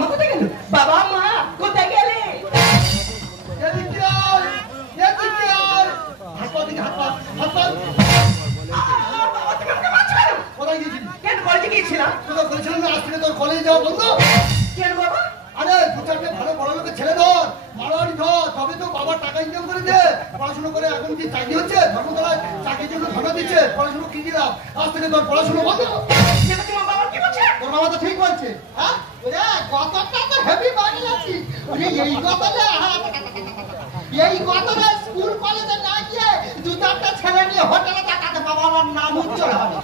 মা কোথায় গেল? বাবা মা কোথায় গেলে? কোথায় গিয়েছিলি? কেন কলেজে গিয়েছিলাম? তোকে বলেছিলাম না আজ থেকে তোর কলেজে যাওয়া বন্ধ। কেন বাবা? আরে দু চারটে ভালো বড় লোকের ছেলে ধর, মারোয়ারি ধর, তবে তো বাবার টাকা ইনকাম করে দে। পড়াশোনা করে এখন কি চাকরি হচ্ছে? ধর্মতলায় চাকরির জন্য ধর্ণা দিচ্ছে। পড়াশোনা কি দিলাম? আজ থেকে তোর পড়াশোনা বন্ধ। তোমার বাবা কি বলছে? তোর বাবা তো ঠিক বলছে। হ্যাঁ ওরে কথাটা তো হেভি বাড়ি যাচ্ছি। ওরে এই কথাটা স্কুল কলেজে না গিয়ে দু চারটা ছেলে নিয়ে হোটেলে টাকাতে বাবার নাম উজ্জ্বল হবে।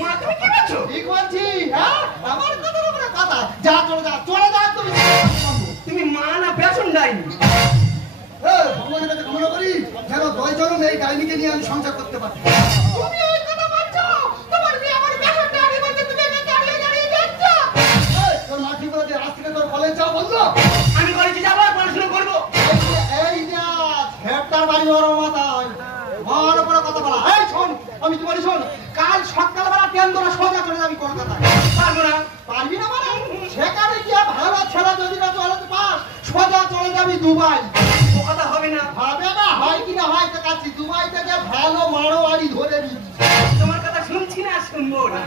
মা তুমি কি বলছো? ঠিক বলছি। হ্যাঁ আমার কথা বলে কথা। যা চলে যা তুমি। তুমি মা না পেছন ডাইনি? ভগবানের কাছে কামনা করি যেন দয় জনম এই ডাইনিকে নিয়ে আমি সংসার করতে পারি। তুমি ওই কথা বলছো? তোমার মেয়ে আমার পেছন ডাইনি বলছে, তুমি এখানে দাঁড়িয়ে দেখছো? তোর মা ঠিক বলেছে আজ থেকে তোর কলেজ যাওয়া বন্ধ। আমি কলেজে যাবো আর পড়াশোনা করবো। এই যা হেডটার বাড়ি ওর মাথায় মার উপরে কথা বলা। এই শোন আমি কি বলি শোন, কাল সকালবেলা ট্রেন ধরে সোজা চলে যাবি কলকাতায়। পারবো না। পারবি না মানে? সেখানে গিয়ে ভালো ছেলে যদি না চলে পাস সোজা চলে যাবি দুবাই। ও কথা হবে না। হবে না? হয় কি না হয় তো কাছে দুবাই থেকে ভালো মারোয়ারি ধরে নিবি। তোমার কথা শুনছি না, শুনবো না।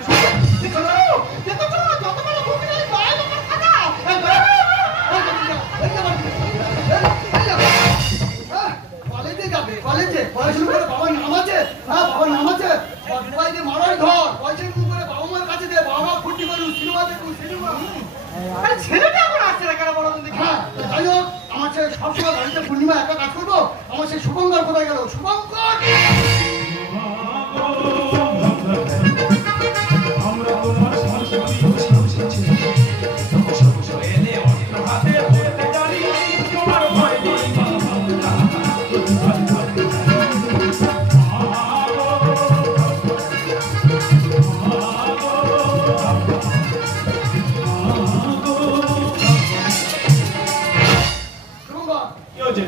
কলেজে যাবে, কলেজে পড়াশোনা করে বাবার নাম আছে। হ্যাঁ বাবার নাম আছে। দুবাইতে মারোয়ারি ধর, পয়সা ইনকাম করে বাবা মার কাছে দে, বাবা মা ফুর্তি করুন, সিনেমা দেখুন, সিনেমা। আরে ছেলেটা এখন আসছে না কেন বলো তো দেখি? হ্যাঁ যাই হোক আমার সে সবসময় বাড়িতে পূর্ণিমা একটা কাজ করবো। আমার সেই শুভঙ্কর কোথায় গেল? শুভঙ্কর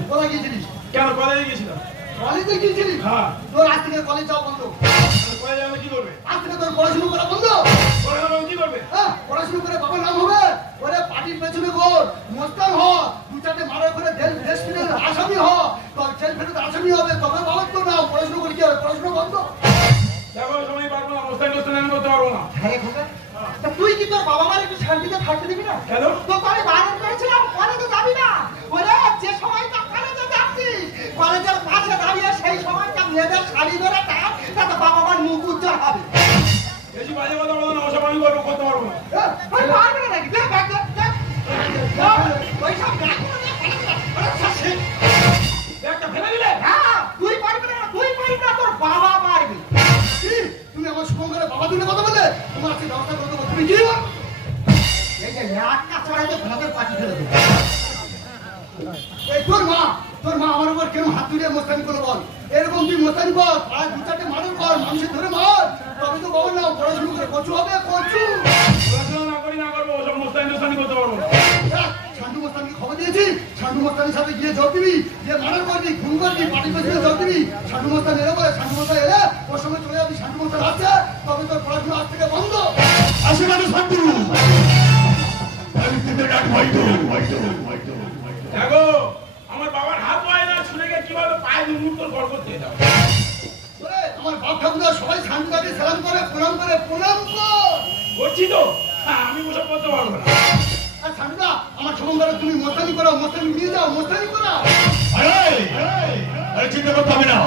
কোথায় গিয়েছিলিস? কেন কলেজে গেছিলাম? কলেজে গিয়েছিলিস? হ্যাঁ। তোর আজ থেকে কলেজ যাওয়া বন্ধ। কলেজে আমি কি করবে? আজ থেকে তোর পড়াশোনা করা বন্ধ। পড়াশোনা কি করবে? হ্যাঁ পড়াশোনা করে বাবার নাম হবে। ওরে পার্টির পেছনে ঘোর, মোস্তান হ, দু চারটে মারার করে দেশ ফিরে আসামি হ, তোর জেল ফেরত আসামি হবে, তবে বাবার তো নাও। পড়াশোনা করে কি হবে? পড়াশোনা বন্ধ। দেখো সময় পারবো না, মোস্তান আমি করতে পারবো না। হ্যাঁ খোকা, তা তুই কি তোর বাবা মার একটু শান্তিতে থাকতে দিবি না? কেন? তো আমি বারণ করেছিলাম কলেজে যাবি না। ওরে যে সময়টা কলেজে যাচ্ছিস, কলেজের পাশে দাঁড়িয়ে সেই সময়টা মেয়েদের শাড়ি ধরে টান, তাতে বাবা মার মুখ উজ্জ্বল হবে। বেশি বাজে কথা বলো না, ওসব আমি করতে পারবো না। ওই পারবে না নাকি? দেখ ব্যাগ দেখ। ওইসব ব্যাগ ব্যাগটা ফেলে দিলে? হ্যাঁ তুই পারবি না, তুই পারবি না, তোর বাবা পারবে। তুমি আমার শুভঙ্করের বাবা তুলে কথা বলে তোমার আজকে ব্যবস্থা করে দেবো। তুমি কি এই যে একটা চড়াইতে ভাতের পাখি ফেলে দেবো। এই তোর মা আমার উপর কেন হাত তুলে মোস্তানি করে বল? এরকম তুই মোস্তানি কর আর দু চারটে মারের কর, মানুষের ধরে মার, তবে তো বাবার নাম পড়াশুনো করে কচু হবে। কচু পড়াশোনা না করি না করবো, ওসব মোস্তানি করতে পারবো না। সান্ডু মোস্তানকে খবর দিয়েছি, সান্ডু মোস্তানের সাথে গিয়ে যোগ দিবি, যে মারার করবি, খুন করবি, পার্টির পেছনে যোগ দিবি। সান্ডু মোস্তান এলে বলে, সান্ডু মোস্তান এলে ওর সঙ্গে চলে যাবি। সান্ডু মোস্তান আসছে, তবে তোর পড়াশোনা আজ থেকে বন্ধ। আসে না সান্ডু, দেখো আমার বাবার হাত পায় না, ছুলে গিয়ে কিভাবে পায়ে মুহূর্ত গড় করতে দাও। আমার বাপ ঠাকুরা সবাই সান্ডুদাকে সালাম করে, প্রণাম করে, প্রণাম কর। করছি তো, আমি ওসব করতে পারবো না। আর সান্ডুদা আমার শুভঙ্করে তুমি মোস্তানি করো, মোস্তানি নিয়ে যাও, মোস্তানি করা। আরে চিন্তা করতে হবে না,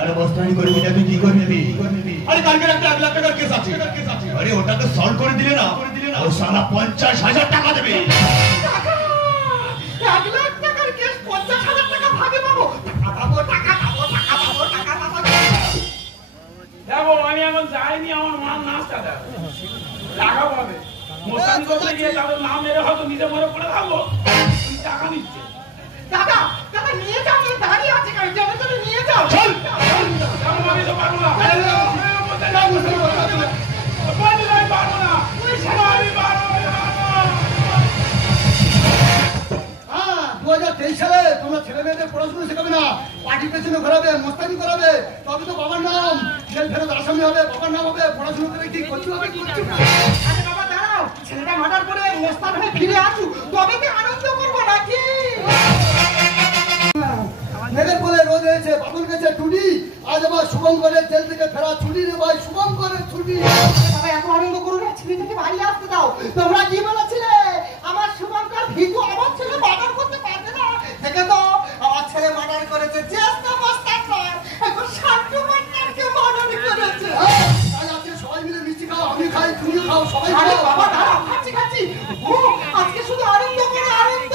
আরে মোস্তানি করবি না, তুই কি করে নিবি? আরে কালকে একটা 1 লাখ টাকার কেস আছে। আরে ওটাকে সলভ করে দিলে না, ও সালা 50,000 টাকা দেবে। 1 লাখ টাকার কেস 50,000 টাকা ভাগে পাবো। টাকা পাবো। দেখো আমি এখন যাইনি, আমার মার নাচটা দেখো, টাকা পাবে। মোস্তানি করতে গিয়ে তাদের নাম মেরে হয়তো নিজে মরে পড়ে থাকবো, তুমি টাকা নিচ্ছে। দাদা নিয়ে যাও, দাঁড়িয়ে আছে কেন? চলো নিয়ে যাও। চল আমি তো পারবো না, আমি পারবো না। হ্যাঁ 2023 সালে তোমরা ছেলে মেয়েদের পড়াশোনা শেখাবে না, পার্টির পেছনে ঘোরাবে, মোস্তানি করাবে, তবে তো বাবার নাম জেল ফেরত আসামি হবে, বাবার নাম হবে। পড়াশোনা করে কি করতে হবে? আরে বাবা দাঁড়াও, ছেলেটা মার্ডার করে মোস্তান হয়ে ফিরে আসুক, তবে কি আনন্দ করবো নাকি? মেঘের কোলে রোদ হয়েছে, বাদল গেছে টুডি, আজ আবার শুভঙ্করের জেল থেকে ফেরা ছুটি রে ভাই, শুভঙ্করের ছুটি। বাবা এত আনন্দ করো না, ছেলেটাকে বাড়ি আসতে দাও। তোমরা কি বলেছিলে? আমার শুভঙ্কর ভিতু আমার ছেলে মার্ডার করতে পারবে না। দেখে তো আমার ছেলে মার্ডার করেছে, চেষ্টা মোস্তান নয়, এখন সান্টু মার্ডারকে মার্ডার করেছে। তাই আজকে সবাই মিলে মিষ্টি খাও, আমি খাই, তুমি খাও, সবাই খাও। বাবা দাঁড়াও, খাচ্ছি খাচ্ছি। ও আজকে শুধু আনন্দ করে আনন্দ।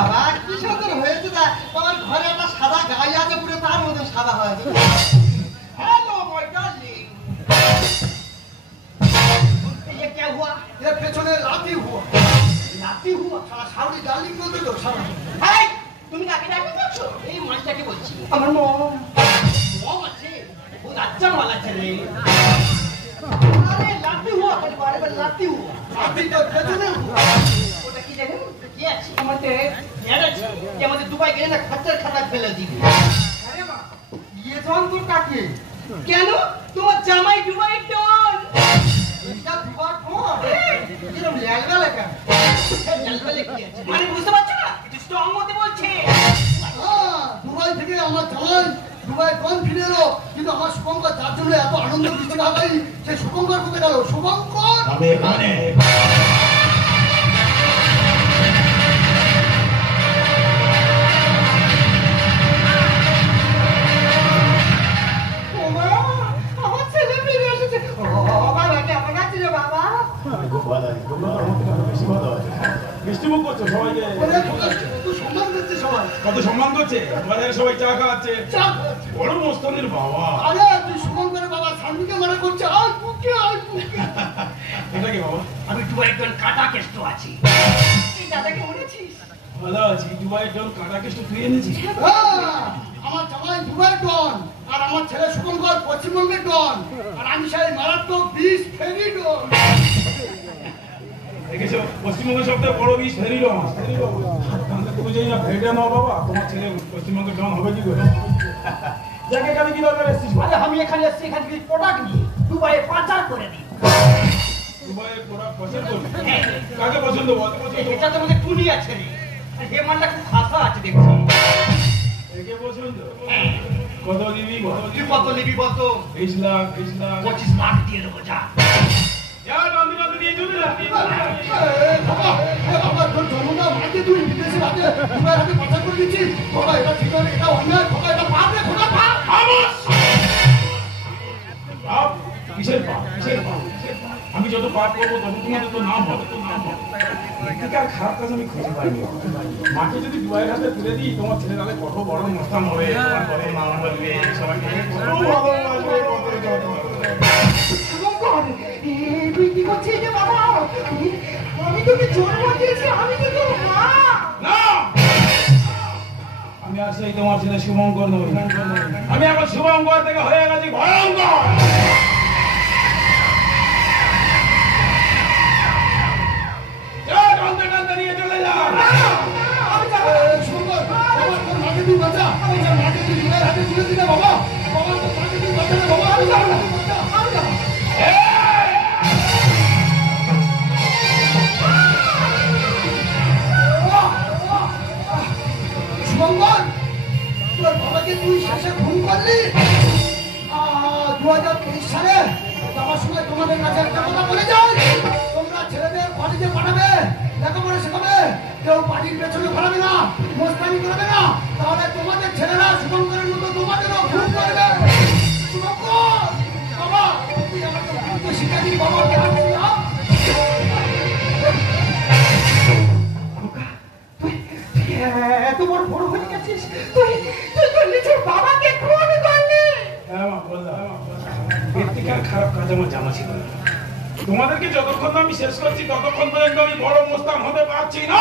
বাবা কি সুন্দর হয়েছে, তোমার ঘরে একটা সাদা গাই আছে, পুরো তার মধ্যে সাদা হয়েছে। হ্যালো মাই ডার্লিং, ये क्या हुआ? ये পেছনে লাতি हुआ, লাতি हुआ, সারা সাউরি ডার্লিং বলতে তো সারা। এই তুমি কাকে ডাকি বলছো? এই মাছটাকে বলছি, আমার মম। মম আছে, ও আচ্ছা মালা ছেলে। আরে লাতি हुआ, বারে বারে লাতি हुआ, লাতি তো পেছনে हुआ। ওটা কি জানেন? কি আছে আমাদের ইয়ার আছে, যে আমাদের দুবাই গেলে না খরচার খাতা ফেলে দিবে। আরে মা ये জন তোর কাকে? কেন তোমার জামাই দুবাই ডন? এটা দুবার কোন এরকম ল্যালবেলা কেন? ল্যালবেলা কি আছে মানে বুঝতে পারছো না? এটা স্ট্রং মতে বলছে। দুবাই থেকে আমার জামাই দুবাই কোন ফিরে এলো, কিন্তু আমার শুভঙ্কর যার জন্য এত আনন্দ দিচ্ছে না ভাই, সে শুভঙ্কর কোথায় গেল? শুভঙ্কর আমি এখানে। আমার ছেলে ফিরে এসেছে। বাবা কেমন আছিস রে বাবা? খুব ভালো আছে, খুব ভালো আছে, বেশি ভালো আছে। মিষ্টিমুখ করছো সবাইকে, তুই সম্মান দিচ্ছে সবাই। কত সম্মান করছে, বাজারে সবাই চা খাওয়াচ্ছে। বড় মস্তানের বাবা। আরে তুই শুভঙ্করের বাবা সান্ডুকে মারা করছে, আর বুকে আর বুকে। এটা কি বাবা? আমি দুবাই একজন কাটা কেষ্ট আছি। এই দাদাকে মনেছিস? ভালো আছি, দুবাইয়ের জল কাটা কেষ্ট তুই এনেছিস? আমার জামাই দুবাই ডন, আর আমার ছেলে শুভঙ্কর পশ্চিমবঙ্গের ডন, আর আমি সেই মারাত্মক বিষ ফেরি ডন। দেখেছো পশ্চিমবঙ্গের সবথেকে বড় বিষ ফেরিল মাছ। তুমি জানি না ফেরিটা নাও বাবা, তোমার ছেলে পশ্চিমবঙ্গের জন হবে কি করে? যাকে এখানে কি দরকার এসেছিস? আরে আমি এখানে এসেছি, এখান থেকে প্রোডাক্ট নিয়ে দুবাইয়ে পাচার করে দিই। দুবাইয়ের প্রোডাক্ট পছন্দ করবি? কাকে পছন্দ বল? এটা তো মধ্যে টুনি আছে রে, আর হে মানটা খুব খাসা আছে দেখছি। একে পছন্দ? কত দিবি বল? তুই কত নিবি বল তো? 20 লাখ 25 লাখ দিয়ে দেবো যা। যা নন্দী নন্দী নিয়ে চলে যা। বাবা তোর জন্মটা মাকে তুই বিদেশে রাতে দুবাই রাতে পাচার করে দিচ্ছিস। বাবা এটা ঠিক নয়, এটা অন্যায়। বাবা এটা পাপ রে, খোদা পাপ। পাপ? কিসের পাপ? কিসের পাপ? আমি যত পাপ করবো তত তোমাদের তো নাম হবে, তো নাম হবে। এদিকে আর খারাপ কাজ আমি খুঁজে পাইনি। মাকে যদি দুবাইয়ের হাতে তুলে দিই, তোমার ছেলে তাহলে কত বড় মস্তান হবে, তোমার কত নাম বলবে, সবাইকে কত ভালোবাসবে, কত যত্ন করবে। তুই কি করছিস রে বাবা? আমি তোকে জন্ম দিয়েছি, আমি তো তোর মা। না! আমি আর সেই তোমার ছেলে শুভঙ্কর নই। আমি এখন শুভঙ্কর থেকে হয়ে গেছি ভয়ঙ্কর। নিয়ে চলে যা। আমি যাবো শুভঙ্কর, বাবা তোর মাকে তুই বাঁচা। আমি যাবো, মাকে তুই দুবাইয়ের হাতে তুলে দিলে বাবা। বাবা তোর মাকে তুই বাঁচা রে বাবা। আমি যাবো না, আমি যাবো। শুভঙ্কর, তোর বাবাকে তুই শেষে খুন করলি। 2023 সালে যাওয়ার সময় তোমাদের কাছে একটা কথা বলে যাই, তোমরা ছেলেদের কলেজে পাঠাবে, লেখাপড়া শেখাবে, কেউ পার্টির পেছনে ঘোরাবে না, মোস্তানি করবে না, তাহলে তোমাদের ছেলেরা শুভঙ্করের মতো তোমাদেরও খুন করবে। শুভঙ্কর, বাবা, তুই আমাকে ভুলতে শিখা দিবি, বাবা, আমি আসছি না। এত বড় বড় হয়ে গেছিস, তুই নিজের বাবাকে খুন করলি। হ্যাঁ মা, বললাম এর থেকে আর খারাপ কাজ আমার জানা ছিল না। তোমাদেরকে যতক্ষণ না আমি শেষ করছি ততক্ষণ পর্যন্ত আমি বড় মোস্তান হতে পারছি না।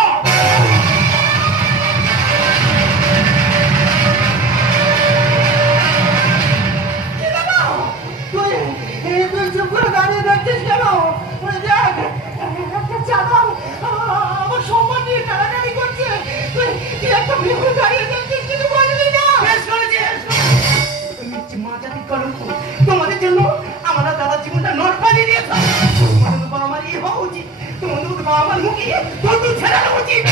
তুই চুপ করে দাঁড়িয়ে দেখছিস কেন? দেখ, একটা চাদর আমার সম্মান নিয়ে টানাটানি করছে। তুই একটা মেয়ে দাঁড়িয়ে দেখছিস, কিছু বলবি না। মা জাতির কলঙ্ক, তোমাদের জন্য আমার দাদার জীবনটা নট বানিয়ে দিয়েছে। তোমাদের বাবা আমার ইয়ে হওয়া উচিত, তোমাদের বাবা আমার মুখে বন্ধু ছেড়ানো উচিত।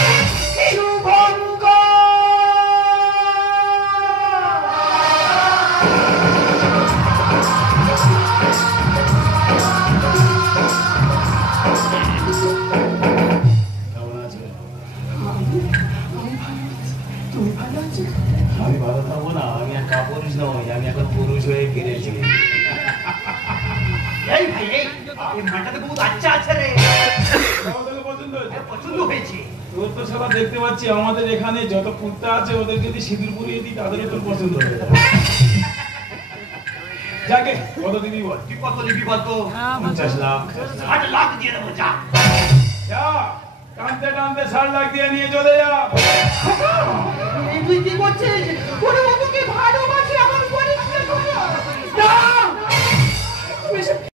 আমি ভালো থাকবো না, আমি আর কাপুরুষ নই, আমি এখন পুরুষ হয়ে ফিরেছি। এই ভাই, এই মাটাতে বহুত আচ্ছা আছে রে, ওদেরকে পছন্দ হয়েছে? পছন্দ হয়েছে। তোর তো সবাই দেখতে পাচ্ছি আমাদের এখানে যত কুত্তা আছে ওদের যদি সিঁদুর পরিয়ে দিই তাদেরও তোর পছন্দ হয়ে যাবে। যাকে কত দিবি বল? তুই কত নিবি বলতো? 50 লাখ। 60 লাখ দিয়ে দেবো, যা। যা, টানতে টানতে 60 লাখ দিয়ে নিয়ে চলে যা। তুই কি করছিস? ওরে বাবুকে ভালোবাসি।